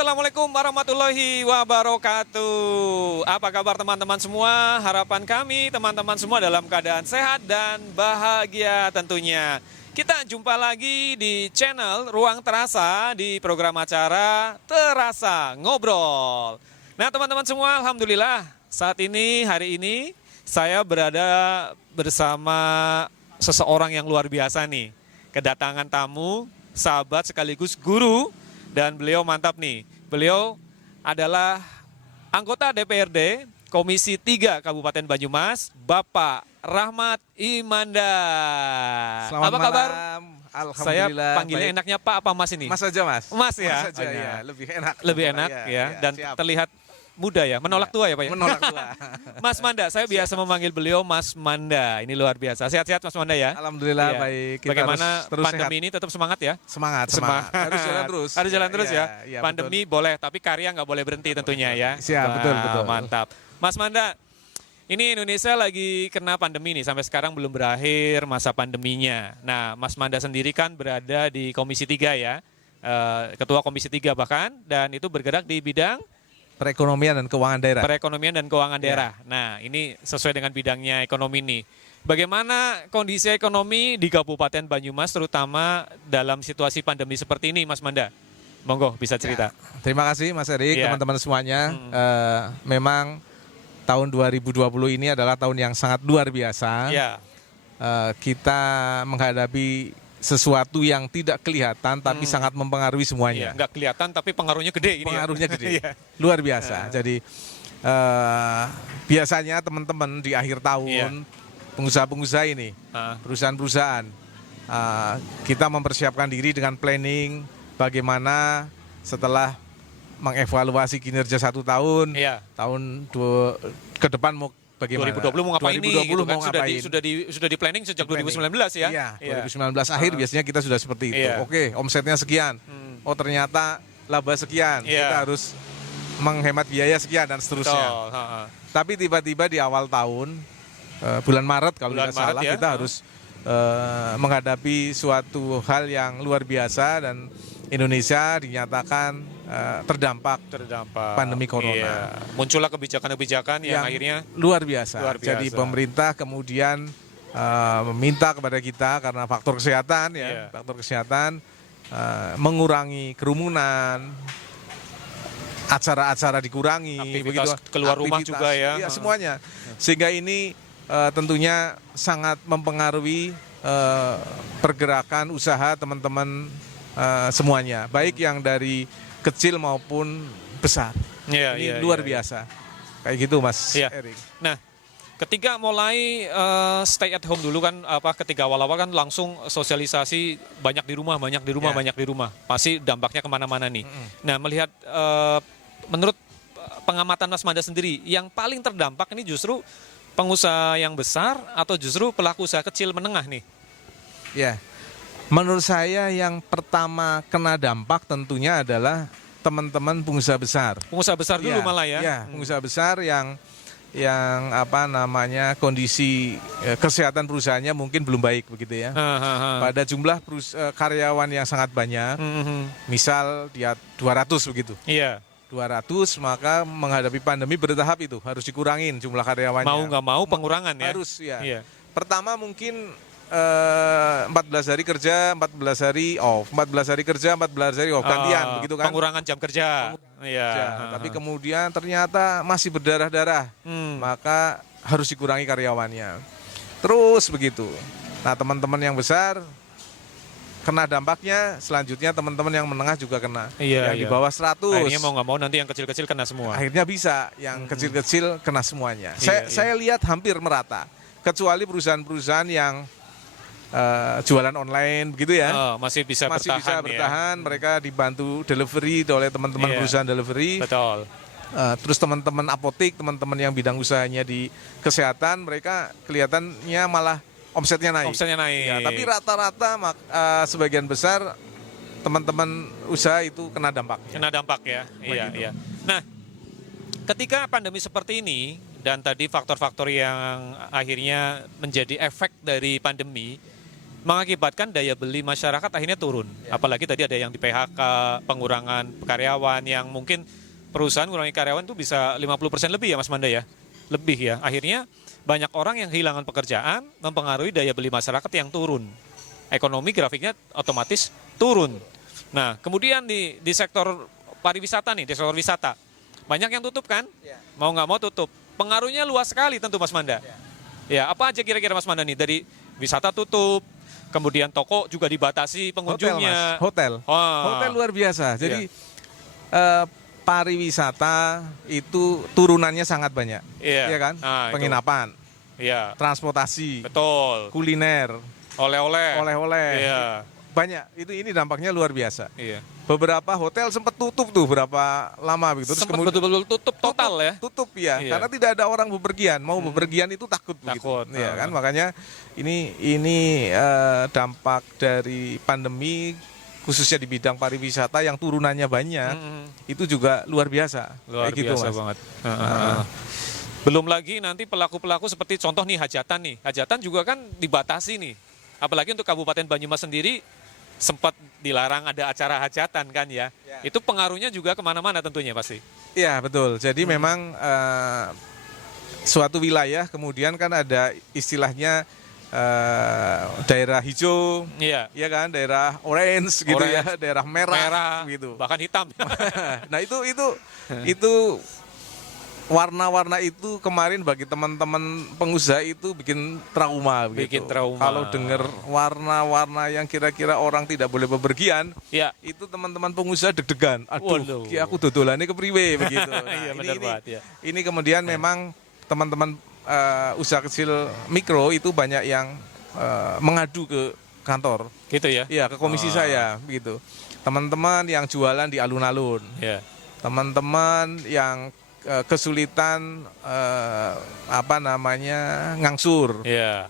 Assalamualaikum warahmatullahi wabarakatuh. Apa kabar teman-teman semua? Harapan kami teman-teman semua dalam keadaan sehat dan bahagia tentunya. Kita jumpa lagi di channel Ruang Terasa di program acara Terasa Ngobrol. Nah teman-teman semua, alhamdulillah saat ini, hari ini saya berada bersama seseorang yang luar biasa nih. Kedatangan tamu, sahabat sekaligus guru. Dan beliau mantap nih, beliau adalah anggota DPRD Komisi 3 Kabupaten Banyumas, Bapak Rahmat Imanda. Selamat apa kabar? Malam. Alhamdulillah. Saya panggilnya baik. enaknya Pak apa Mas ini? Mas aja Mas. Mas ya? Mas aja ya, lebih enak. Lebih enak ya, dan siap. terlihat muda ya, menolak tua ya Pak ya? Menolak tua. Mas Manda, saya biasa memanggil beliau Mas Manda, ini luar biasa. Sehat-sehat Mas Manda ya? Alhamdulillah Iya. baik. Kita Bagaimana terus pandemi sehat. ini tetap semangat ya? Semangat. Harus jalan terus. Harus jalan terus ya. Iya, Pandemi boleh, tapi karya nggak boleh berhenti tentunya ya. Siap, Wah, betul. Mantap. Mas Manda, ini Indonesia lagi kena pandemi nih, sampai sekarang belum berakhir masa pandeminya. Nah, Mas Manda sendiri kan berada di Komisi 3 ya, Ketua Komisi 3 bahkan, dan itu bergerak di bidang Perekonomian dan keuangan daerah. perekonomian dan keuangan daerah. Nah, ini sesuai dengan bidangnya ekonomi nih. Bagaimana kondisi ekonomi di Kabupaten Banyumas, terutama dalam situasi pandemi seperti ini, Mas Manda? Monggo, bisa cerita. Terima kasih Mas Erik, Iya. teman-teman semuanya. Memang tahun 2020 ini adalah tahun yang sangat luar biasa. Ya, Kita menghadapi sesuatu yang tidak kelihatan tapi sangat mempengaruhi semuanya. nggak kelihatan tapi pengaruhnya gede ini. Pengaruhnya ya. gede, Iya. luar biasa. Jadi biasanya teman-teman di akhir tahun, pengusaha-pengusaha ini, Ah, perusahaan-perusahaan, kita mempersiapkan diri dengan planning bagaimana setelah mengevaluasi kinerja 1 tahun, Iya. ke depan mau bagaimana. 2020 mau ngapain nih? 2020 Gitu kan? mau ngapain. Sudah di planning sejak 2019 ya? Iya, 2019 akhir biasanya kita sudah seperti itu. Iya. Oke, omsetnya sekian. Oh ternyata laba sekian. Iya. Kita harus menghemat biaya sekian dan Betul. seterusnya. Tapi tiba-tiba di awal tahun, bulan Maret kalau Bulan tidak salah, Maret ya. kita harus menghadapi suatu hal yang luar biasa dan Indonesia dinyatakan terdampak pandemi corona. Iya. Muncullah kebijakan-kebijakan yang akhirnya luar biasa. luar biasa. Jadi pemerintah kemudian meminta kepada kita karena faktor kesehatan Iya. faktor kesehatan mengurangi kerumunan, acara-acara dikurangi, Aktivitas keluar rumah juga ya. Iya, semuanya. Sehingga ini tentunya sangat mempengaruhi pergerakan usaha teman-teman semuanya, baik yang dari kecil maupun besar. Iya, Ini iya, luar iya. biasa. Kayak gitu Mas Iya. Erik. Nah, ketika mulai stay at home dulu kan, ketika awal-awal kan langsung sosialisasi banyak di rumah, Ya. banyak di rumah. Pasti dampaknya kemana-mana nih. Nah, melihat menurut pengamatan Mas Manda sendiri, yang paling terdampak ini justru pengusaha yang besar atau justru pelaku usaha kecil menengah nih? Ya, menurut saya yang pertama kena dampak tentunya adalah teman-teman pengusaha besar. Pengusaha besar dulu malah ya? Ya, pengusaha besar yang kondisi kesehatan perusahaannya mungkin belum baik begitu ya. Pada jumlah karyawan yang sangat banyak, misal dia 200 begitu. Iya. 200, maka menghadapi pandemi bertahap itu harus dikurangin jumlah karyawannya. Mau nggak mau pengurangan ya? Harus ya. Iya. Pertama mungkin 14 hari kerja, 14 hari off, 14 hari kerja, 14 hari off, gantian begitu kan. Pengurangan jam kerja. Iya. Tapi kemudian ternyata masih berdarah-darah, maka harus dikurangi karyawannya. Terus begitu. Nah teman-teman yang besar kena dampaknya, selanjutnya teman-teman yang menengah juga kena. Iya, Yang di iya. bawah 100. Akhirnya mau nggak mau nanti yang kecil-kecil kena semua. Akhirnya bisa, yang kecil-kecil kena semuanya. Iya, Saya lihat hampir merata, kecuali perusahaan-perusahaan yang jualan online begitu ya. Masih bisa Masih bisa bertahan, bertahan, mereka dibantu delivery oleh teman-teman Iya. perusahaan delivery. Betul. Terus teman-teman apotek, teman-teman yang bidang usahanya di kesehatan, mereka kelihatannya malah omsetnya naik. Omsetnya naik. Ya, tapi rata-rata sebagian besar teman-teman usaha itu kena dampak. Kena dampak ya. Iya, Begitu. iya. Nah, ketika pandemi seperti ini dan tadi faktor-faktor yang akhirnya menjadi efek dari pandemi, mengakibatkan daya beli masyarakat akhirnya turun. Apalagi tadi ada yang di PHK, pengurangan karyawan yang mungkin perusahaan mengurangi karyawan itu bisa 50% lebih ya Mas Manda ya? Lebih ya. Akhirnya banyak orang yang kehilangan pekerjaan mempengaruhi daya beli masyarakat yang turun. Ekonomi grafiknya otomatis turun. Nah, kemudian di sektor pariwisata nih, di sektor wisata. Banyak yang tutup kan? Mau nggak mau tutup. Pengaruhnya luas sekali tentu Mas Manda. Ya, apa aja kira-kira Mas Manda nih dari wisata tutup, kemudian toko juga dibatasi pengunjungnya. Hotel. Wah. Hotel luar biasa. Jadi pariwisata itu turunannya sangat banyak. Iya. Iya kan? Nah, itu. Penginapan, Iya, transportasi, betul. kuliner, Oleh-oleh. oleh-oleh. Iya. Banyak. Ini dampaknya luar biasa. Iya. Beberapa hotel sempat tutup tuh berapa lama begitu. Terus Sempat betul-betul tutup total ya. Tutup ya, Iya. karena tidak ada orang bepergian. Mau bepergian itu takut Takut. begitu. Iya kan? Makanya ini dampak dari pandemi khususnya di bidang pariwisata yang turunannya banyak. Itu juga luar biasa. Luar Kayak gitu, biasa Mas. banget. Belum lagi nanti pelaku-pelaku seperti contoh nih hajatan nih. Hajatan juga kan dibatasi nih. Apalagi untuk Kabupaten Banyumas sendiri sempat dilarang ada acara hajatan kan ya. Itu pengaruhnya juga kemana-mana tentunya pasti. Iya betul. Jadi memang suatu wilayah kemudian kan ada istilahnya daerah hijau, Iya. ya kan, daerah orange gitu ya, Orange, daerah merah, Merah, gitu. bahkan hitam. Nah itu warna-warna itu kemarin bagi teman-teman pengusaha itu bikin trauma begitu. Bikin trauma. Kalau dengar warna-warna yang kira-kira orang tidak boleh bepergian, Ya. itu teman-teman pengusaha deg-degan. Aduh, Waduh. ki aku dodolannya kepriwe begitu. Nah, Iya, benar banget, ya. ini kemudian memang teman-teman usaha kecil mikro itu banyak yang mengadu ke kantor. Gitu ya. Iya, ke komisi saya begitu. Teman-teman yang jualan di alun-alun. Ya. Teman-teman yang kesulitan ngangsur, Iya.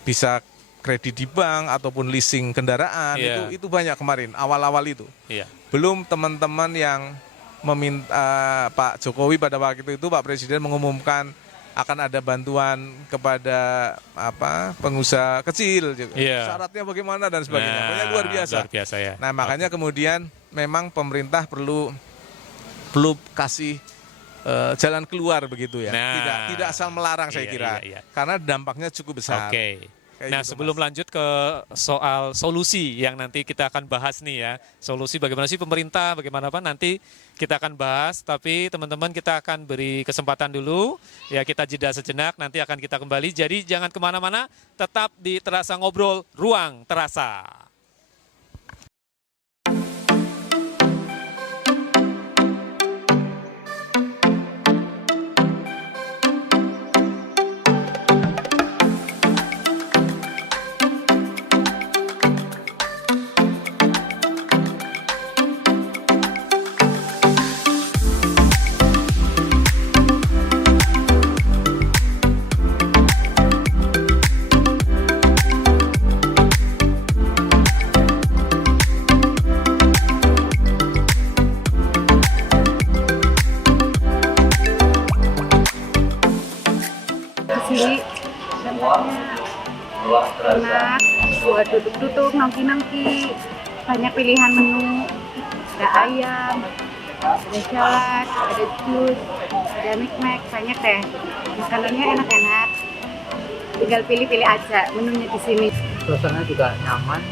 bisa kredit di bank ataupun leasing kendaraan, Iya. itu banyak kemarin awal-awal itu. Iya. Belum teman-teman yang meminta Pak Jokowi pada waktu itu Pak Presiden mengumumkan akan ada bantuan kepada pengusaha kecil juga. Iya. Syaratnya bagaimana dan sebagainya. Pokoknya luar biasa. Luar biasa ya. Nah, makanya kemudian memang pemerintah perlu kasih jalan keluar begitu ya. Nah. Tidak asal melarang saya Iya, kira. iya. Karena dampaknya cukup besar. Oke. Kayak Nah, gitu, sebelum Mas. lanjut ke soal solusi yang nanti kita akan bahas nih ya. Solusi bagaimana sih pemerintah, bagaimana apa nanti kita akan bahas. Tapi teman-teman kita akan beri kesempatan dulu. Ya kita jeda sejenak, nanti akan kita kembali. Jadi jangan kemana-mana, tetap di Terasa Ngobrol, Ruang Terasa. Sini enak buat duduk-duduk nongki-nongki, banyak pilihan menu, ada ayam, ada salad, ada jus, ada mik-mek, banyak deh. Makanannya enak-enak, tinggal pilih-pilih aja menunya di sini. Suasananya juga nyaman,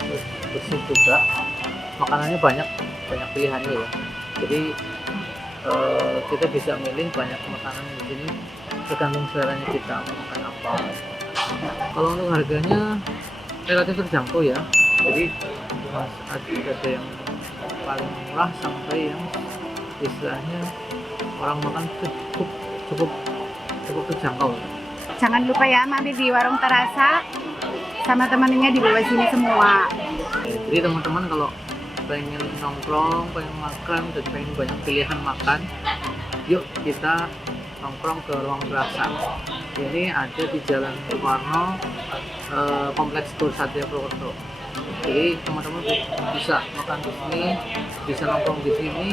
terus bersih juga, makanannya banyak pilihannya ya. Jadi kita bisa milih banyak makanan di sini, tergantung seleranya kita mau makan apa. Kalau untuk harganya relatif terjangkau ya, jadi ada yang paling murah sampai yang istilahnya orang makan cukup terjangkau. Jangan lupa ya mampir di Warung Terasa sama teman-temannya di bawah sini semua. Jadi teman-teman kalau pengen nongkrong, pengen makan, dan pengen banyak pilihan makan, yuk kita nongkrong ke Ruang Terasa. Ini ada di Jalan Warno, Kompleks Tur Satya Purwokerto. Jadi teman-teman bisa makan di sini, bisa nongkrong di sini,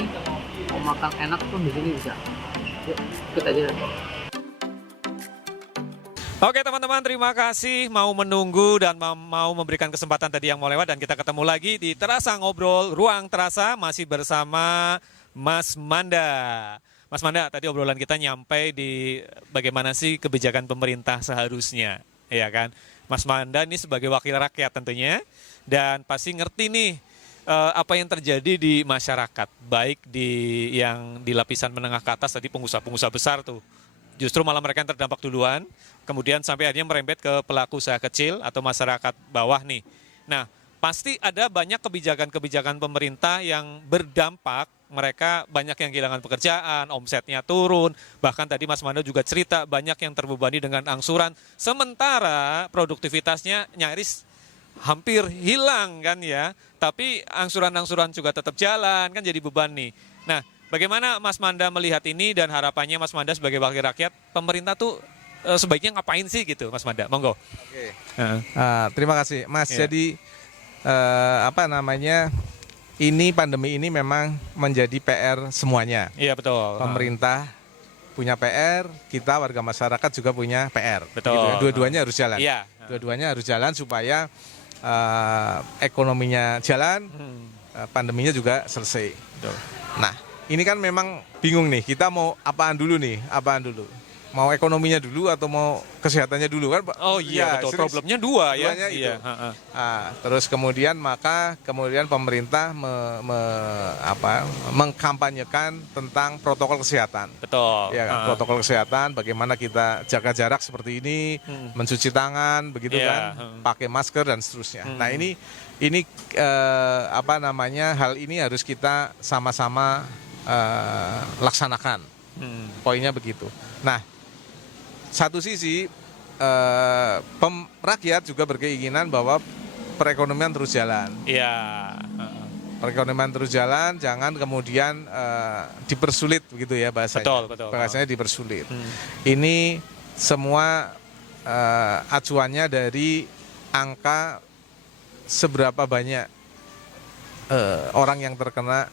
mau makan enak pun di sini bisa. Yuk, ikut aja. Oke teman-teman, terima kasih mau menunggu dan mau memberikan kesempatan tadi yang mau lewat, dan kita ketemu lagi di Terasa Ngobrol, Ruang Terasa, masih bersama Mas Manda. Mas Manda, tadi obrolan kita nyampe di bagaimana sih kebijakan pemerintah seharusnya, ya kan? Mas Manda ini sebagai wakil rakyat tentunya, dan pasti ngerti nih apa yang terjadi di masyarakat, baik yang di lapisan menengah ke atas tadi, pengusaha-pengusaha besar tuh. Justru malah mereka yang terdampak duluan, kemudian sampai akhirnya merembet ke pelaku usaha kecil atau masyarakat bawah nih. Nah, pasti ada banyak kebijakan-kebijakan pemerintah yang berdampak, mereka banyak yang kehilangan pekerjaan, omsetnya turun, bahkan tadi Mas Manda juga cerita banyak yang terbebani dengan angsuran, sementara produktivitasnya nyaris hampir hilang kan ya, tapi angsuran-angsuran juga tetap jalan, kan jadi beban nih. Nah, bagaimana Mas Manda melihat ini dan harapannya Mas Manda sebagai wakil rakyat, pemerintah tuh sebaiknya ngapain sih gitu Mas Manda? Monggo. Oke. Terima kasih Mas. Iya. Jadi ini pandemi ini memang menjadi PR semuanya. Iya betul. Pemerintah punya PR, kita warga masyarakat juga punya PR. Betul. Gitu ya. Dua-duanya harus jalan. Iya. Dua-duanya harus jalan supaya ekonominya jalan, pandeminya juga selesai. Betul. Nah, ini kan memang bingung nih, kita mau apaan dulu nih, mau ekonominya dulu atau mau kesehatannya dulu kan Pak? Oh iya, betul, serius. problemnya dua ya. Duanya itu. Iya. Terus kemudian pemerintah mengkampanyekan tentang protokol kesehatan. Betul. Ya kan, protokol kesehatan, bagaimana kita jaga jarak seperti ini, mencuci tangan, begitu Iya. kan, pakai masker dan seterusnya. Nah hal ini harus kita sama-sama laksanakan. Poinnya begitu. Nah, satu sisi rakyat juga berkeinginan bahwa perekonomian terus jalan. Iya. Perekonomian terus jalan, jangan kemudian dipersulit begitu ya bahasanya. Betul. Bahasanya dipersulit. Ini semua acuannya dari angka seberapa banyak orang yang terkena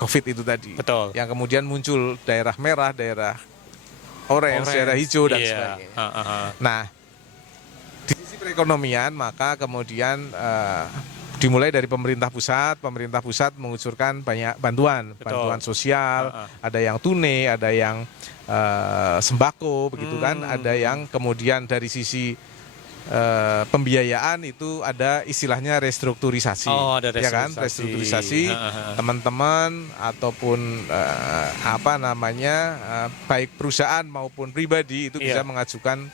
COVID itu tadi. Betul. Yang kemudian muncul daerah merah, daerah orange, daerah hijau dan sebagainya. Nah, di sisi perekonomian maka kemudian dimulai dari pemerintah pusat mengucurkan banyak bantuan sosial, ada yang tunai, ada yang sembako begitu kan, ada yang kemudian dari sisi pembiayaan itu ada istilahnya restrukturisasi. Oh, ada ya kan, restrukturisasi teman-teman ataupun baik perusahaan maupun pribadi itu bisa mengajukan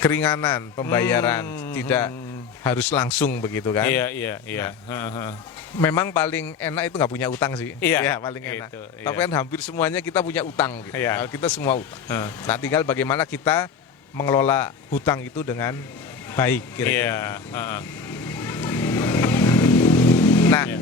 keringanan pembayaran, tidak harus langsung begitu kan. Iya. Memang paling enak itu nggak punya utang sih. Iya, Ya, paling enak. gitu, iya. Tapi kan hampir semuanya kita punya utang gitu. Iya. Kita semua utang. Nah, tinggal bagaimana kita mengelola hutang itu dengan baik kira-kira. Iya. Nah, Iya.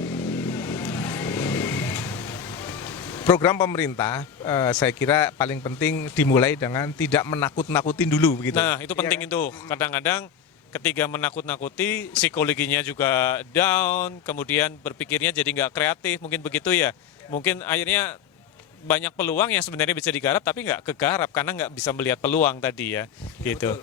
program pemerintah saya kira paling penting dimulai dengan tidak menakut-nakutin dulu begitu. Nah, itu penting itu. Kadang-kadang ketika menakut-nakuti, psikologinya juga down, kemudian berpikirnya jadi nggak kreatif, mungkin begitu ya. Mungkin akhirnya banyak peluang yang sebenarnya bisa digarap, tapi nggak kegarap karena nggak bisa melihat peluang tadi ya, gitu.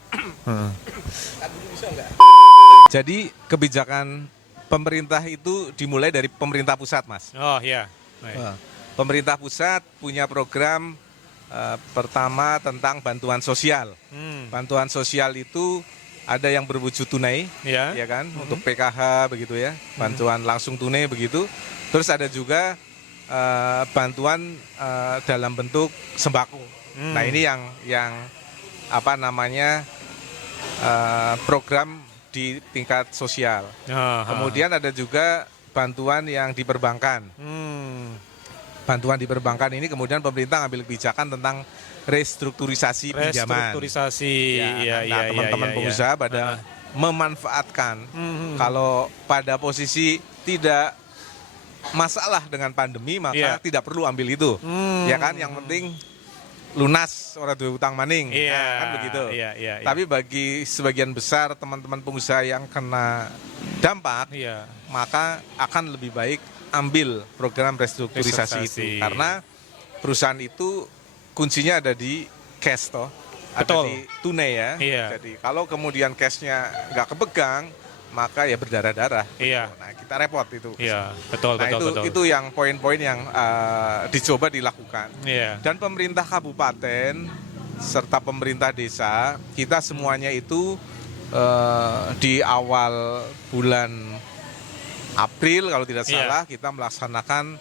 Jadi kebijakan pemerintah itu dimulai dari pemerintah pusat, Mas. Oh iya. Baik. Pemerintah pusat punya program pertama tentang bantuan sosial. Bantuan sosial itu ada yang berwujud tunai, Ya. ya kan, untuk PKH begitu ya, bantuan langsung tunai begitu. Terus ada juga bantuan dalam bentuk sembako. Nah ini yang program di tingkat sosial. Kemudian ada juga bantuan yang di perbankan. Bantuan di perbankan ini kemudian pemerintah ngambil kebijakan tentang restrukturisasi pinjaman. Restrukturisasi, Nah, teman-teman pengusaha pada memanfaatkan kalau pada posisi tidak masalah dengan pandemi maka tidak perlu ambil itu, ya kan? Yang penting lunas orang duwe utang maning, kan begitu. Tapi bagi sebagian besar teman-teman pengusaha yang kena dampak, maka akan lebih baik ambil program restrukturisasi itu, karena perusahaan itu kuncinya ada di cash toh. ada Betul. di tunai ya. Iya. Jadi kalau kemudian cashnya nggak kepegang, maka ya berdarah-darah. Iya. Nah kita repot itu. Iya, betul, Nah betul, betul. itu yang poin-poin yang dicoba dilakukan. Iya. Dan pemerintah kabupaten serta pemerintah desa, kita semuanya itu di awal bulan April kalau tidak Iya. salah kita melaksanakan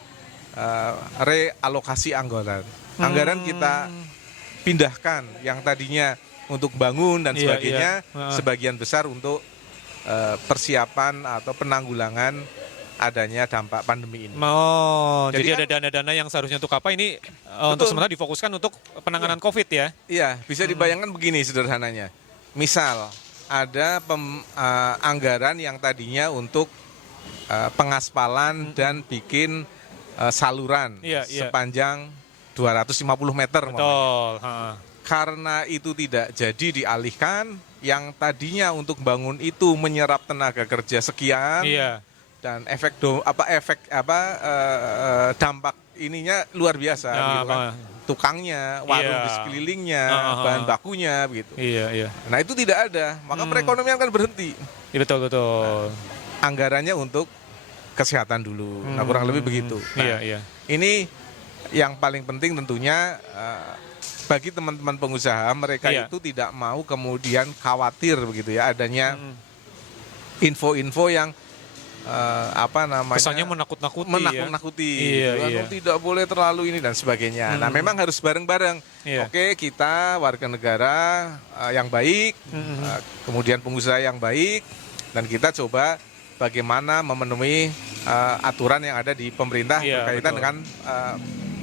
realokasi anggaran. Anggaran kita pindahkan yang tadinya untuk bangun dan Iya, sebagainya, iya. sebagian besar untuk persiapan atau penanggulangan adanya dampak pandemi ini. Oh, Jadi jadi ada dana-dana yang seharusnya untuk apa ini untuk Betul. sementara difokuskan untuk penanganan COVID ya? Iya, bisa dibayangkan begini sederhananya. Misal ada anggaran yang tadinya untuk pengaspalan dan bikin saluran Iya, iya. sepanjang 250 meter. umpamanya. Betul. Ha. Karena itu tidak jadi dialihkan, yang tadinya untuk bangun itu menyerap tenaga kerja sekian Iya. dan dampak ininya luar biasa Ya, gitu kan. apa? Tukangnya, warung Iya. di sekelilingnya, Ah. bahan bakunya begitu. Iya, iya. Nah itu tidak ada, maka perekonomian kan berhenti. Iya, betul, betul. Anggarannya untuk kesehatan dulu. Nah kurang lebih begitu. Nah, Iya, iya. ini yang paling penting tentunya bagi teman-teman pengusaha, mereka Iya. itu tidak mau kemudian khawatir begitu ya adanya info-info yang Kesannya menakut-nakuti ya. menakut-nakuti Iya, gitu kan. iya. Oh, tidak boleh terlalu ini dan sebagainya. Nah memang harus bareng-bareng. Iya. Oke, kita warga negara yang baik, kemudian pengusaha yang baik, dan kita coba bagaimana memenuhi aturan yang ada di pemerintah Iya, berkaitan betul. dengan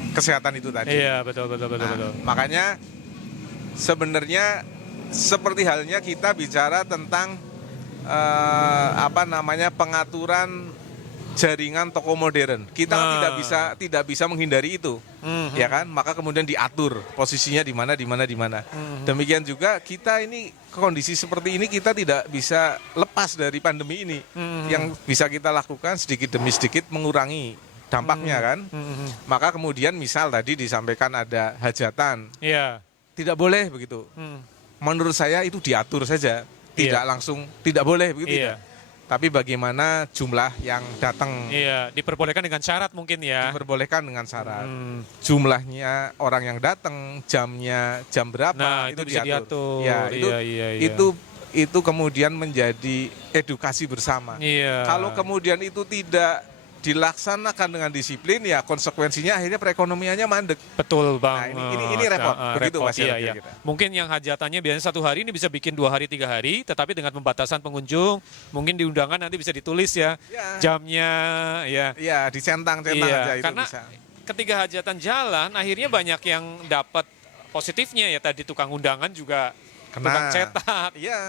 kesehatan itu tadi. Iya, betul, betul, betul, Nah, betul. makanya sebenarnya seperti halnya kita bicara tentang pengaturan jaringan toko modern. Kita Nah. tidak bisa menghindari itu. Ya kan? Maka kemudian diatur posisinya di mana. Demikian juga kita ini kondisi seperti ini kita tidak bisa lepas dari pandemi ini. Yang bisa kita lakukan sedikit demi sedikit mengurangi dampaknya kan. Maka kemudian misal tadi disampaikan ada hajatan, Iya. tidak boleh begitu. Menurut saya itu diatur saja, tidak langsung tidak boleh begitu. Iya. tidak. Tapi bagaimana jumlah yang datang Iya, diperbolehkan dengan syarat mungkin ya. diperbolehkan dengan syarat. Hmm. Jumlahnya orang yang datang, jamnya jam berapa Nah, itu bisa diatur. Ya, Iya. itu kemudian menjadi edukasi bersama. Iya. Kalau kemudian itu tidak dilaksanakan dengan disiplin, ya konsekuensinya akhirnya perekonomiannya mandek. Betul bang. Nah, ini repot. Begitu, Mas, Iya, kira-kira iya. kita. Mungkin yang hajatannya biasanya 1 hari ini bisa bikin 2 hari 3 hari, tetapi dengan pembatasan pengunjung, mungkin di undangan nanti bisa ditulis ya, Ya. jamnya, ya. Iya, dicentang-centang Iya, aja itu karena bisa. ketika hajatan jalan, akhirnya banyak yang dapat positifnya ya, tadi tukang undangan juga, Kena. tukang cetak, Iya,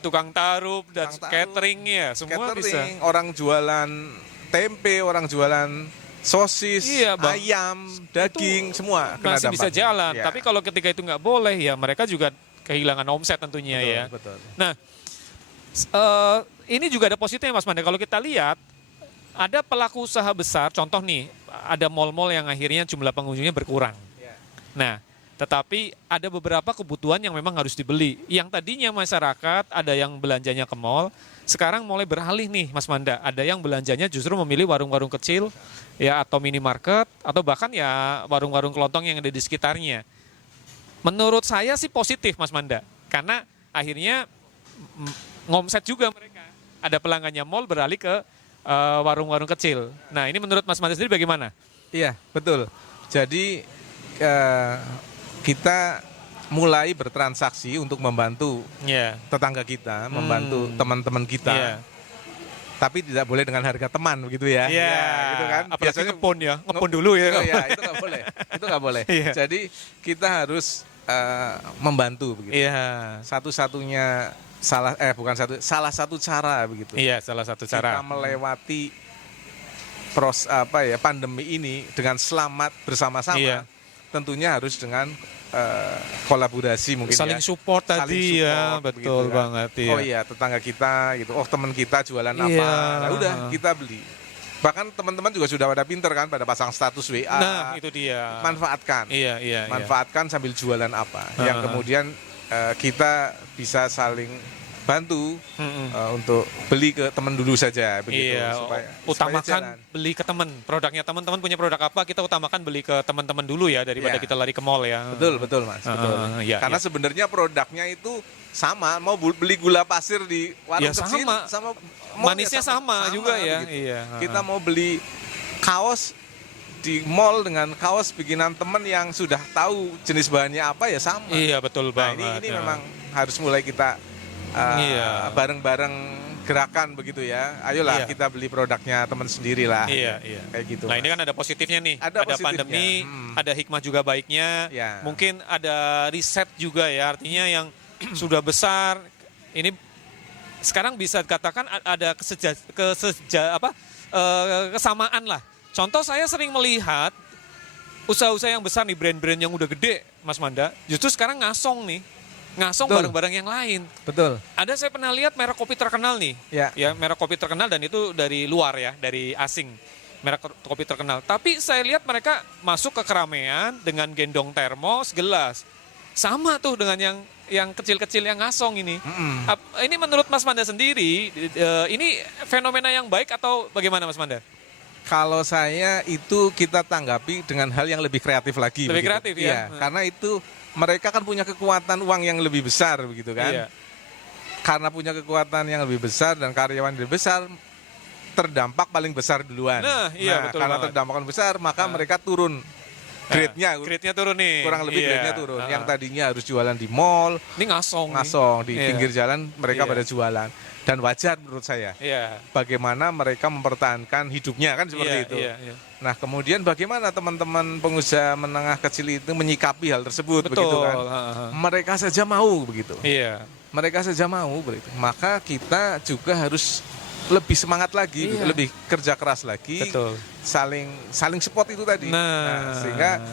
tukang taruh dan Tukang taruh, catering ya, semua bisa. catering, orang jualan tempe, orang jualan sosis, Iya, Bang. ayam, daging, semua kena Masih bisa dampaknya. jalan, Iya. tapi kalau ketika itu nggak boleh ya mereka juga kehilangan omset tentunya Betul, ya. betul. Nah, ini juga ada positifnya Mas Manda. Kalau kita lihat ada pelaku usaha besar, contoh nih ada mal-mal yang akhirnya jumlah pengunjungnya berkurang. Iya. Nah, tetapi ada beberapa kebutuhan yang memang harus dibeli. Yang tadinya masyarakat ada yang belanjanya ke mal, sekarang mulai beralih nih Mas Manda. Ada yang belanjanya justru memilih warung-warung kecil ya atau minimarket atau bahkan ya warung-warung kelontong yang ada di sekitarnya. Menurut saya sih positif Mas Manda. Karena akhirnya ngomset juga mereka. Ada pelanggannya mal beralih ke warung-warung kecil. Nah, ini menurut Mas Manda sendiri bagaimana? Iya, betul. Jadi kita mulai bertransaksi untuk membantu Ya. tetangga kita, membantu teman-teman kita. Iya. Tapi tidak boleh dengan harga teman begitu ya. Iya, gitu kan. Apalagi ngepon ya, ngepon dulu ya. Oh, ya, itu nggak boleh. Itu nggak boleh. Iya. Jadi kita harus membantu begitu. Iya. Satu-satunya salah satu cara begitu. Iya, salah satu Kita cara. melewati pandemi ini dengan selamat bersama-sama. Iya. Tentunya harus dengan kolaborasi mungkin Saling ya. support Saling tadi ya, support, betul begitu kan. banget ya. Oh iya, tetangga kita gitu. Oh, teman kita jualan apa? Iya. Nah, udah kita beli. Bahkan teman-teman juga sudah pada pinter kan, pada pasang status WA. Nah, itu dia. Manfaatkan. Iya. Manfaatkan sambil jualan apa. Yang kemudian kita bisa saling bantu Mm-mm. untuk beli ke teman dulu saja begitu Iya, supaya utamakan jalan. beli ke teman. Produknya teman-teman punya produk apa, kita utamakan beli ke teman-teman dulu ya daripada Iya. kita lari ke mall ya. Betul Mas, betul. Iya, Karena iya. sebenarnya produknya itu sama, mau beli gula pasir di warung Ya, kecil sama. mall Manisnya ya sama juga ya. begitu. Iya. Kita mau beli kaos di mall dengan kaos bikinan teman yang sudah tahu jenis bahannya apa ya sama. Iya, betul Nah, banget. ini ya. memang harus mulai kita Iya. bareng-bareng gerakan begitu ya. Ayolah Iya. kita beli produknya teman sendiri lah. Iya, iya. Kayak gitu. Nah, ini kan ada positifnya nih. Ada positifnya. pandemi, ada hikmah juga baiknya. Ya. Mungkin ada riset juga ya, artinya yang sudah besar ini sekarang bisa dikatakan ada kesamaan lah. Contoh saya sering melihat usaha-usaha yang besar nih, brand-brand yang udah gede, Mas Manda, justru sekarang ngasong nih. Ngasong Betul. barang-barang yang lain. Betul. Ada saya pernah lihat merek kopi terkenal nih. Ya. Merek kopi terkenal dan itu dari luar ya, dari asing. Merek kopi terkenal. Tapi saya lihat mereka masuk ke keramaian dengan gendong termos, gelas. Sama tuh dengan yang kecil-kecil yang ngasong ini. Mm-mm. Ini menurut Mas Manda sendiri, ini fenomena yang baik atau bagaimana Mas Manda? Kalau saya itu kita tanggapi dengan hal yang lebih kreatif lagi. Lebih begitu. kreatif ya? Iya, karena itu mereka kan punya kekuatan uang yang lebih besar begitu kan. Iya. Karena punya kekuatan yang lebih besar dan karyawan lebih besar, terdampak paling besar duluan. Nah, iya, betul karena banget. terdampak paling besar, maka mereka turun grade-nya. Grade-nya turun nih. Kurang lebih Iya. grade-nya turun. Ah. Yang tadinya harus jualan di mall, Ini ngasong. nih. ngasong di Iya. pinggir jalan mereka Iya. pada jualan. Dan wajar menurut saya. Iya. Bagaimana mereka mempertahankan hidupnya kan seperti Iya, itu. iya, iya. Nah, kemudian bagaimana teman-teman pengusaha menengah kecil itu menyikapi hal tersebut Betul. begitu kan? Ha. Mereka saja mau begitu. Iya. Mereka saja mau begitu. Maka kita juga harus lebih semangat lagi, Iya. lebih kerja keras lagi, Betul. saling support itu tadi. Nah. Sehingga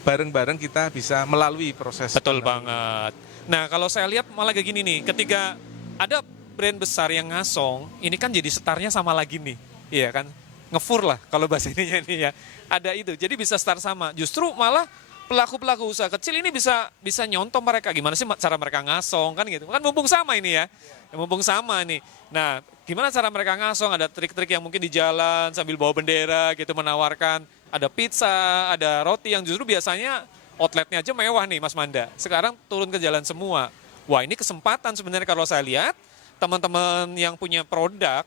bareng-bareng kita bisa melalui proses. Betul pandemi. banget. Nah, kalau saya lihat malah kayak gini nih, ketika ada brand besar yang ngasong, ini kan jadi startnya sama lagi nih. Iya kan? Ngefur lah kalau bahasa ininya nih ya. Ada itu. Jadi bisa start sama. Justru malah pelaku-pelaku usaha kecil ini bisa nyontoh mereka. Gimana sih cara mereka ngasong kan gitu. Kan mumpung sama ini ya. Mumpung sama nih. Nah, gimana cara mereka ngasong? Ada trik-trik yang mungkin di jalan sambil bawa bendera gitu menawarkan. Ada pizza, ada roti yang justru biasanya outletnya aja mewah nih Mas Manda. Sekarang turun ke jalan semua. Wah, ini kesempatan sebenarnya kalau saya lihat teman-teman yang punya produk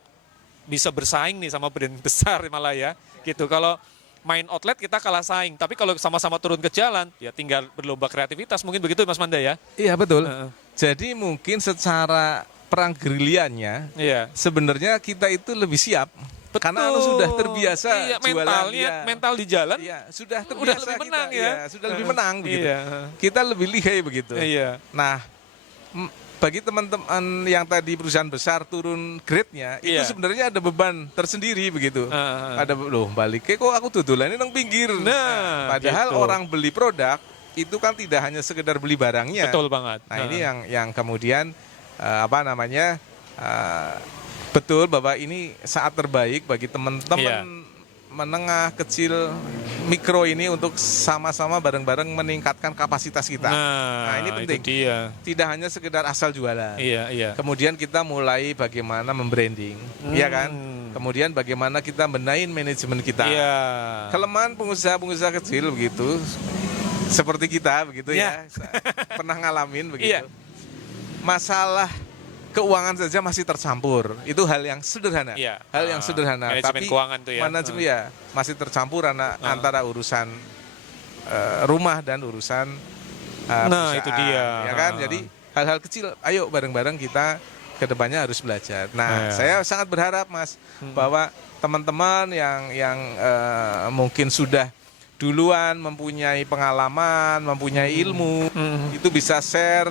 bisa bersaing nih sama brand besar malah ya. Gitu. Kalau main outlet kita kalah saing, tapi kalau sama-sama turun ke jalan ya tinggal berlomba kreativitas. Mungkin begitu Mas Manda ya. Iya betul. Heeh. Jadi mungkin secara perang gerilyanya Iya. sebenarnya kita itu lebih siap. Karena sudah terbiasa iya, jualan. mental di jalan. Iya, sudah terbiasa Udah lebih kita. menang ya. Iya, sudah lebih menang begitu. Iya. Kita lebih lihai begitu. Iya. Nah, bagi teman-teman yang tadi perusahaan besar turun grade-nya, itu Iya. sebenarnya ada beban tersendiri begitu. Heeh. Ada loh baliknya kok aku tutulannya nang pinggir. Nah, padahal gitu. orang beli produk itu kan tidak hanya sekedar beli barangnya. Betul banget. Nah, ini yang kemudian betul bahwa ini saat terbaik bagi teman-teman Iya. menengah, kecil, mikro ini untuk sama-sama bareng-bareng meningkatkan kapasitas kita. Nah, ini penting. Itu dia. Tidak hanya sekedar asal jualan. Iya, iya. Kemudian kita mulai bagaimana membranding, ya kan? Kemudian bagaimana kita benahin manajemen kita. Iya. Kelemahan pengusaha-pengusaha kecil begitu, seperti kita begitu Iya. ya, pernah ngalamin begitu. Iya. Masalah keuangan saja masih tercampur. Itu hal yang sederhana. Iya. Hal yang sederhana. Manajemen Tapi keuangan tuh ya. manajemen ya masih tercampur antara urusan rumah dan urusan Nah, perusahaan, itu dia. ya kan? Jadi hal-hal kecil, ayo bareng-bareng kita kedepannya harus belajar. Nah, Iya. saya sangat berharap Mas bahwa teman-teman yang mungkin sudah duluan mempunyai pengalaman, mempunyai ilmu, itu bisa share,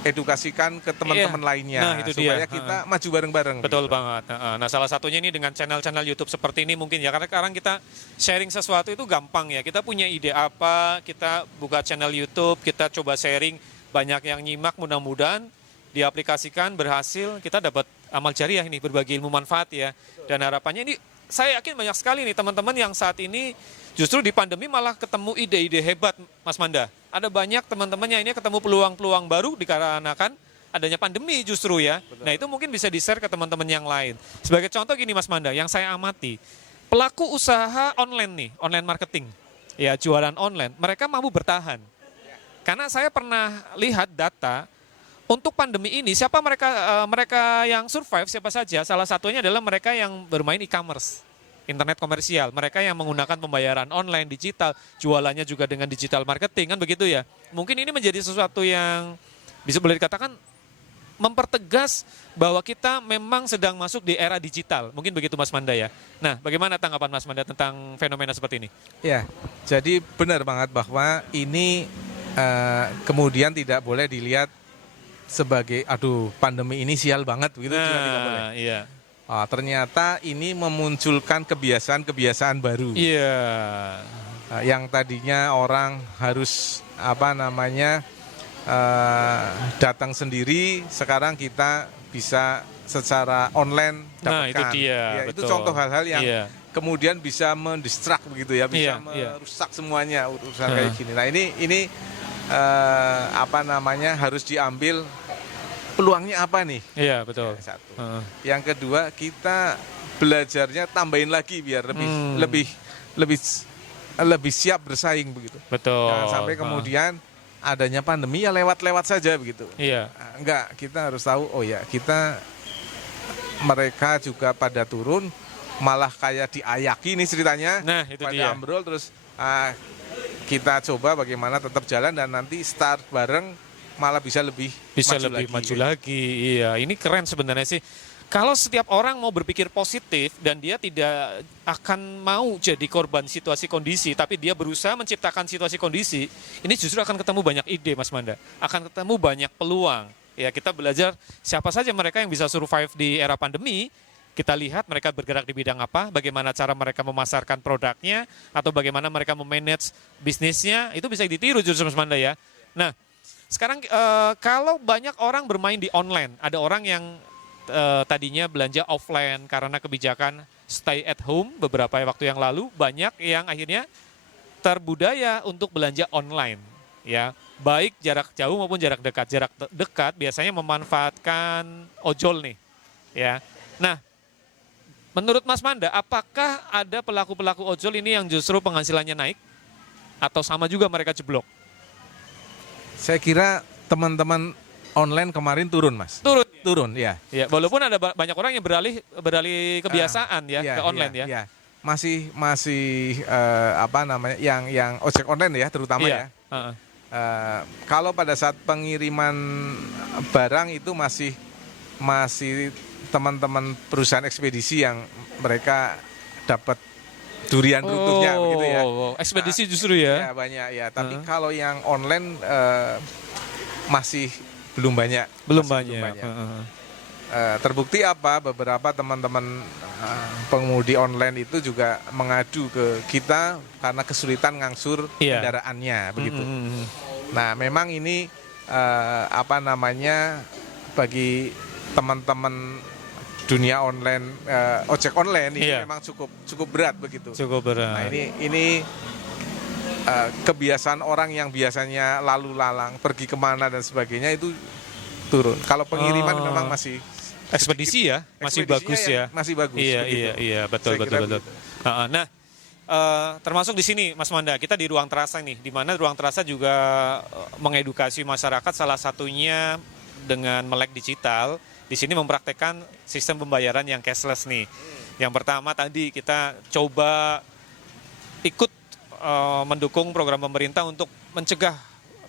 edukasikan ke teman-teman Iya. lainnya Nah, itu dia. supaya kita maju bareng-bareng. Betul gitu. banget. Nah, salah satunya ini dengan channel-channel YouTube seperti ini mungkin ya. Karena sekarang kita sharing sesuatu itu gampang ya. Kita punya ide apa, kita buka channel YouTube, kita coba sharing, banyak yang nyimak, mudah-mudahan diaplikasikan, berhasil, kita dapat amal jariah ini, berbagi ilmu manfaat ya. Dan harapannya ini, saya yakin banyak sekali nih teman-teman yang saat ini justru di pandemi malah ketemu ide-ide hebat, Mas Manda. ada banyak teman-teman yang ini ketemu peluang-peluang baru dikarenakan adanya pandemi justru ya. Nah itu mungkin bisa di-share ke teman-teman yang lain. Sebagai contoh gini Mas Manda, yang saya amati, pelaku usaha online nih, online marketing, ya jualan online, mereka mampu bertahan. Karena saya pernah lihat data, untuk pandemi ini siapa mereka yang survive, siapa saja, salah satunya adalah mereka yang bermain e-commerce, internet komersial, mereka yang menggunakan pembayaran online, digital, jualannya juga dengan digital marketing, kan begitu ya. Mungkin ini menjadi sesuatu yang bisa boleh dikatakan mempertegas bahwa kita memang sedang masuk di era digital. Mungkin begitu Mas Manda ya. Nah, bagaimana tanggapan Mas Manda tentang fenomena seperti ini? Ya, jadi benar banget bahwa ini kemudian tidak boleh dilihat sebagai aduh pandemi ini sial banget begitu juga tidak boleh. Iya. Ternyata ini memunculkan kebiasaan-kebiasaan baru. Iya. Yang tadinya orang harus datang sendiri, sekarang kita bisa secara online dapatkan. Nah, itu dia. Ya, itu betul. contoh hal-hal yang Iya. kemudian bisa mendistract begitu ya, bisa Iya. merusak semuanya urusan kayak gini. Nah, ini harus diambil peluangnya apa nih? Iya, betul. Satu. Yang kedua, kita belajarnya tambahin lagi biar lebih siap bersaing begitu. Betul. Jangan sampai kemudian adanya pandemi ya lewat-lewat saja begitu. Iya. Enggak, kita harus tahu mereka juga pada turun malah kayak diayaki nih ceritanya. Nah, itu pada dia. ambrol terus kita coba bagaimana tetap jalan dan nanti start bareng malah bisa lebih maju lagi. Iya, ini keren sebenarnya sih. Kalau setiap orang mau berpikir positif dan dia tidak akan mau jadi korban situasi kondisi, tapi dia berusaha menciptakan situasi kondisi, ini justru akan ketemu banyak ide, Mas Manda. Akan ketemu banyak peluang. Ya, kita belajar siapa saja mereka yang bisa survive di era pandemi. Kita lihat mereka bergerak di bidang apa, bagaimana cara mereka memasarkan produknya, atau bagaimana mereka memanage bisnisnya, itu bisa ditiru justru Mas Manda ya. Nah, sekarang kalau banyak orang bermain di online, ada orang yang tadinya belanja offline karena kebijakan stay at home beberapa waktu yang lalu, banyak yang akhirnya terbudaya untuk belanja online, ya, baik jarak jauh maupun jarak dekat. Jarak dekat biasanya memanfaatkan ojol nih, ya. Nah, menurut Mas Manda, apakah ada pelaku-pelaku ojol ini yang justru penghasilannya naik atau sama juga mereka jeblok? Saya kira teman-teman online kemarin turun, Mas. Turun, ya. Ya, walaupun ada banyak orang yang beralih kebiasaan ke online ya. Masih yang ojek online ya terutama ya. Kalau pada saat pengiriman barang itu masih teman-teman perusahaan ekspedisi yang mereka dapat durian runtuhnya begitu ya. Ekspedisi justru ya. Ya banyak ya, tapi kalau yang online masih belum banyak. Terbukti apa? Beberapa teman-teman pengemudi online itu juga mengadu ke kita karena kesulitan ngangsur kendaraannya begitu. Nah, memang ini bagi teman-teman dunia online ojek online ini memang cukup berat begitu. Cukup berat. Nah, ini kebiasaan orang yang biasanya lalu lalang pergi kemana dan sebagainya itu turun. Kalau pengiriman memang masih ekspedisi ya, masih bagus ya. Masih bagus. Iya, betul. Nah, termasuk di sini Mas Manda, kita di Ruang Terasa nih, di mana Ruang Terasa juga mengedukasi masyarakat, salah satunya dengan melek digital. Di sini mempraktekkan sistem pembayaran yang cashless nih. Yang pertama tadi kita coba ikut mendukung program pemerintah untuk mencegah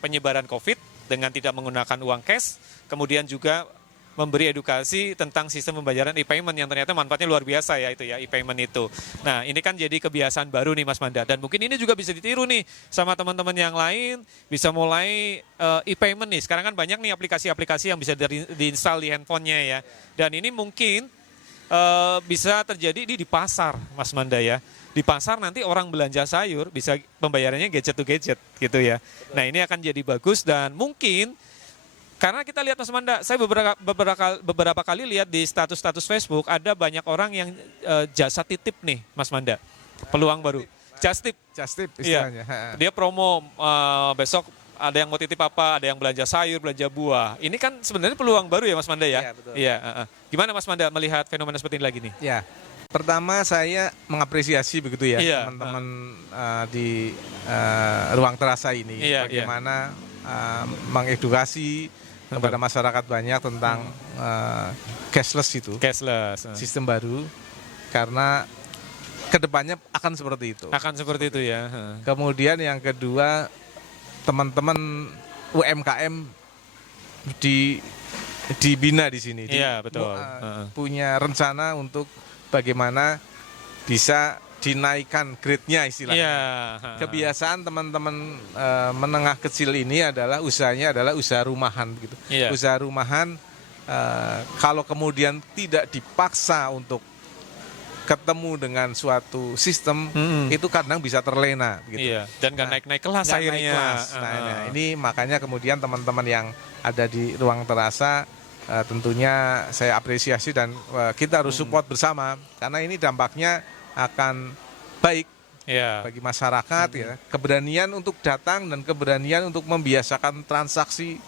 penyebaran COVID dengan tidak menggunakan uang cash, kemudian juga memberi edukasi tentang sistem pembayaran e-payment yang ternyata manfaatnya luar biasa ya itu ya, e-payment itu. Nah, ini kan jadi kebiasaan baru nih Mas Manda, dan mungkin ini juga bisa ditiru nih sama teman-teman yang lain, bisa mulai e-payment nih. Sekarang kan banyak nih aplikasi-aplikasi yang bisa diinstal di handphonenya ya, dan ini mungkin bisa terjadi di pasar Mas Manda ya. Di pasar nanti orang belanja sayur bisa pembayarannya gadget to gadget gitu ya. Nah, ini akan jadi bagus, dan mungkin karena kita lihat Mas Manda, saya beberapa kali lihat di status-status Facebook ada banyak orang yang jasa titip nih Mas Manda. Peluang baru. Just tip istilahnya. Dia promo besok ada yang mau titip apa, ada yang belanja sayur, belanja buah. Ini kan sebenarnya peluang baru ya Mas Manda ya? Iya, betul. Iya, Gimana Mas Manda melihat fenomena seperti ini lagi nih? Ya, pertama saya mengapresiasi begitu ya Iya, teman-teman di ruang terasa ini, Iya, bagaimana mengedukasi kepada masyarakat banyak tentang cashless itu, Cashless. sistem baru, karena kedepannya akan seperti itu. Akan seperti itu ya. Kemudian yang kedua, teman-teman UMKM dibina di sini. Iya, betul. Punya rencana untuk bagaimana bisa dinaikkan grade-nya istilahnya. Iya. Kebiasaan teman-teman menengah kecil ini adalah usahanya adalah usaha rumahan gitu. Iya. Usaha rumahan kalau kemudian tidak dipaksa untuk ketemu dengan suatu sistem, itu kadang bisa terlena gitu. Iya, dan nggak naik-naik kelas Nggak akhirnya. naik kelas. Nah, ini makanya kemudian teman-teman yang ada di ruang terasa tentunya saya apresiasi dan kita harus support bersama karena ini dampaknya akan baik Iya. bagi masyarakat ya. Keberanian untuk datang dan keberanian untuk membiasakan transaksi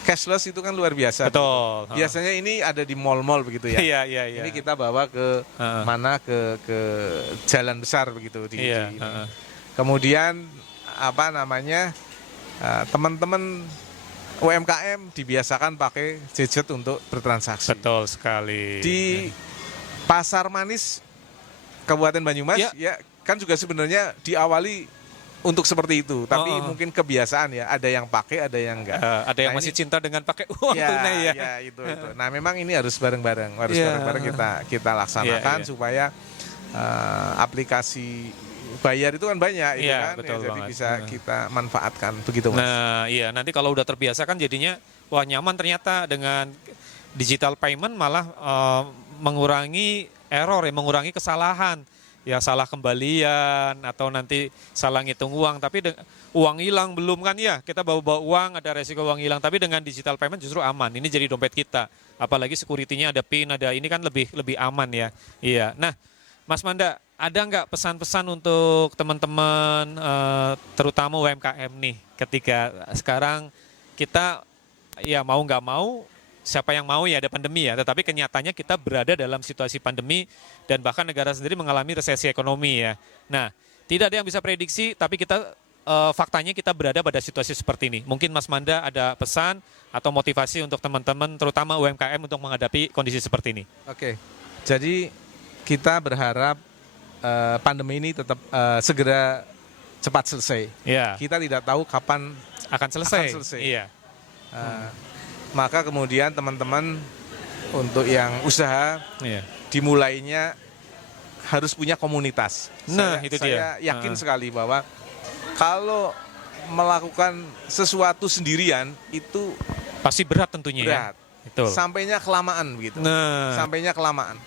cashless itu kan luar biasa. Betul. Biasanya ini ada di mall-mall begitu ya. Iya. Ini kita bawa ke mana ke jalan besar begitu di Iya. Kemudian apa namanya teman-teman UMKM dibiasakan pakai gadget untuk bertransaksi. Betul sekali. Di Pasar Manis Kabupaten Banyumas Ya. ya kan juga sebenarnya diawali untuk seperti itu, tapi mungkin kebiasaan ya, ada yang pakai, ada yang enggak. Ada yang Nah, masih ini- cinta dengan pakai uang tunai ya. Ya, itu. Nah, memang ini harus bareng-bareng, Iya. kita laksanakan Iya. supaya aplikasi bayar itu kan banyak, itu Iya, kan, betul jadi banget. bisa kita manfaatkan begitu, Mas. Nah, iya nanti kalau udah terbiasa kan jadinya wah nyaman ternyata dengan digital payment malah mengurangi error ya, mengurangi kesalahan. Ya salah kembalian atau nanti salah ngitung uang, tapi uang hilang belum kan ya, kita bawa uang ada resiko uang hilang, tapi dengan digital payment justru aman. Ini jadi dompet kita, apalagi security-nya ada PIN, ada ini kan lebih aman ya. Iya. Nah, Mas Manda, ada nggak pesan-pesan untuk teman-teman terutama UMKM nih, ketika sekarang kita ya mau nggak mau, siapa yang mau ya ada pandemi ya, tetapi kenyataannya kita berada dalam situasi pandemi dan bahkan negara sendiri mengalami resesi ekonomi ya. Nah, tidak ada yang bisa prediksi, tapi kita faktanya kita berada pada situasi seperti ini. Mungkin Mas Manda ada pesan atau motivasi untuk teman-teman terutama UMKM untuk menghadapi kondisi seperti ini. Oke. Jadi kita berharap pandemi ini tetap segera cepat selesai. Ya, Kita tidak tahu kapan akan selesai. akan selesai. Iya. Maka kemudian teman-teman untuk yang usaha Iya. dimulainya harus punya komunitas. Nah, Saya- itu saya dia. yakin sekali bahwa kalau melakukan sesuatu sendirian itu Pasti berat tentunya berat. ya. Betul. Sampainya kelamaan begitu. Nah, Sampainya kelamaan.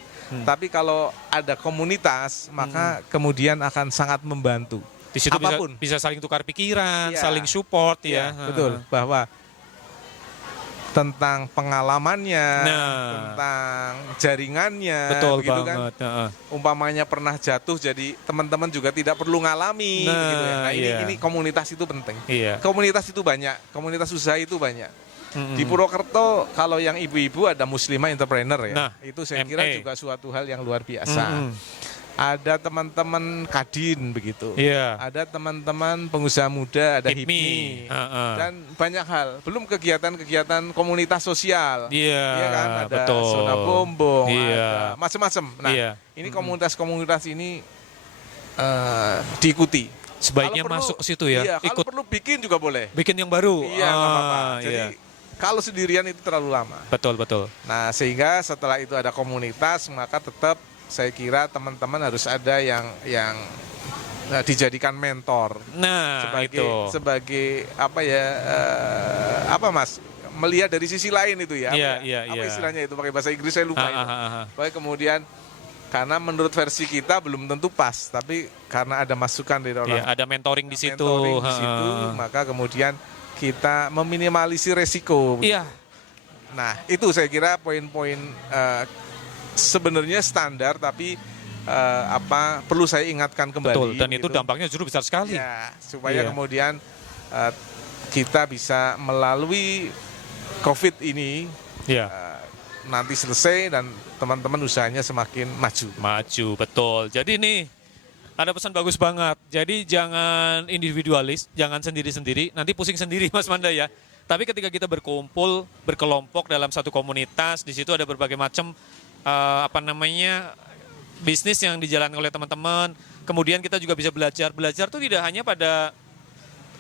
Tapi kalau ada komunitas, maka kemudian akan sangat membantu. di situ apapun. bisa saling tukar pikiran, Iya. saling support Ya, ya. betul. Bahwa tentang pengalamannya, Nah. tentang jaringannya, Betul begitu kan. banget. Heeh. Umpamanya pernah jatuh, jadi teman-teman juga tidak perlu ngalami. Nah, Gitu ya. Nah, iya. ini komunitas itu penting. Iya. Komunitas itu banyak, komunitas usaha itu banyak. Mm-mm. Di Purwokerto kalau yang ibu-ibu ada Muslimah Entrepreneur ya. Nah, Itu saya kira ME. juga suatu hal yang luar biasa. Mm-mm. Ada teman-teman Kadin begitu. Iya. Ada teman-teman pengusaha muda, ada HIPMI. HIPMI. Heeh. Dan banyak hal. Belum kegiatan-kegiatan komunitas sosial. Iya, Iya kan, ada betul. zona bombong, Iya. ada macam-macam. Nah, Iya. ini komunitas-komunitas ini diikuti. Sebaiknya Kalau perlu- masuk ke situ ya. Iya, kalau Ikut perlu bikin juga boleh. bikin yang baru. Iya, nggak apa-apa. Jadi Iya. kalau sendirian itu terlalu lama. Betul, betul. Nah, sehingga setelah itu ada komunitas, maka tetap saya kira teman-teman harus ada yang dijadikan mentor Nah, itu. sebagai apa ya apa Mas, melihat dari sisi lain itu ya. Iya, apa, iya, apa iya. istilahnya itu pakai bahasa Inggris saya lupa Ah, itu. ah, ah, ah. Baik, kemudian karena menurut versi kita belum tentu pas, tapi karena ada masukan dari orang Iya, ada mentoring di situ. mentoring di situ, Heeh. maka kemudian kita meminimalisir resiko. Iya, Nah, itu saya kira poin-poin sebenarnya standar, tapi perlu saya ingatkan kembali. betul. Dan itu gitu. dampaknya justru besar sekali. Ya, supaya Iya. kemudian kita bisa melalui COVID ini Ya. nanti selesai dan teman-teman usahanya semakin maju. Maju, betul. Jadi nih, ada pesan bagus banget. Jadi jangan individualis, jangan sendiri-sendiri, nanti pusing sendiri Mas Manda ya. Tapi ketika kita berkumpul, berkelompok dalam satu komunitas, di situ ada berbagai macam bisnis yang dijalankan oleh teman-teman. Kemudian kita juga bisa belajar. Belajar tuh tidak hanya pada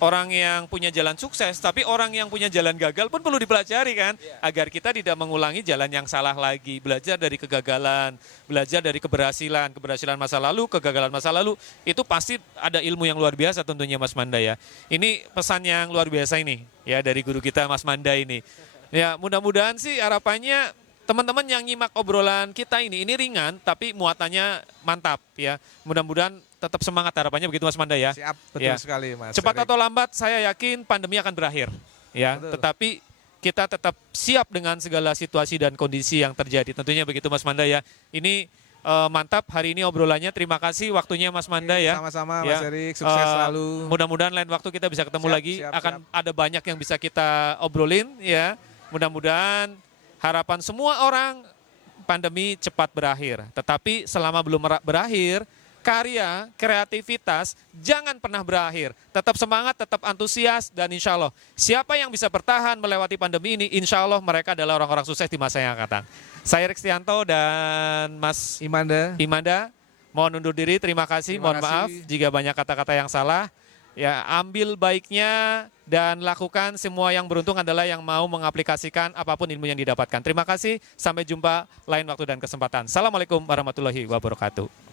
orang yang punya jalan sukses, tapi orang yang punya jalan gagal pun perlu dipelajari kan, agar kita tidak mengulangi jalan yang salah lagi. Belajar dari kegagalan, belajar dari keberhasilan masa lalu, kegagalan masa lalu, itu pasti ada ilmu yang luar biasa tentunya Mas Manda ya. Ini pesan yang luar biasa ini ya dari guru kita Mas Manda ini. Ya mudah-mudahan sih harapannya teman-teman yang nyimak obrolan kita ini ringan tapi muatannya mantap ya. Mudah-mudahan tetap semangat, harapannya begitu Mas Manda ya. Siap, betul Ya. sekali Mas. Cepat atau lambat saya yakin pandemi akan berakhir ya. Betul. Tetapi kita tetap siap dengan segala situasi dan kondisi yang terjadi. Tentunya begitu Mas Manda ya. Ini mantap hari ini obrolannya. Terima kasih waktunya Mas Manda ya. Sama-sama Ya. Mas Erik, sukses selalu. Mudah-mudahan lain waktu kita bisa ketemu Siap, lagi. siap, Akan siap. ada banyak yang bisa kita obrolin ya. Mudah-mudahan harapan semua orang pandemi cepat berakhir. Tetapi selama belum berakhir, karya, kreativitas jangan pernah berakhir. Tetap semangat, tetap antusias, dan insya Allah siapa yang bisa bertahan melewati pandemi ini, insya Allah mereka adalah orang-orang sukses di masa yang akan datang. Saya Rekstianto dan Mas Imanda mohon undur diri. Terima kasih. Terima Mohon kasih. maaf jika banyak kata-kata yang salah. Ya, ambil baiknya dan lakukan. Semua yang beruntung adalah yang mau mengaplikasikan apapun ilmu yang didapatkan. Terima kasih. Sampai jumpa lain waktu dan kesempatan. Assalamualaikum warahmatullahi wabarakatuh.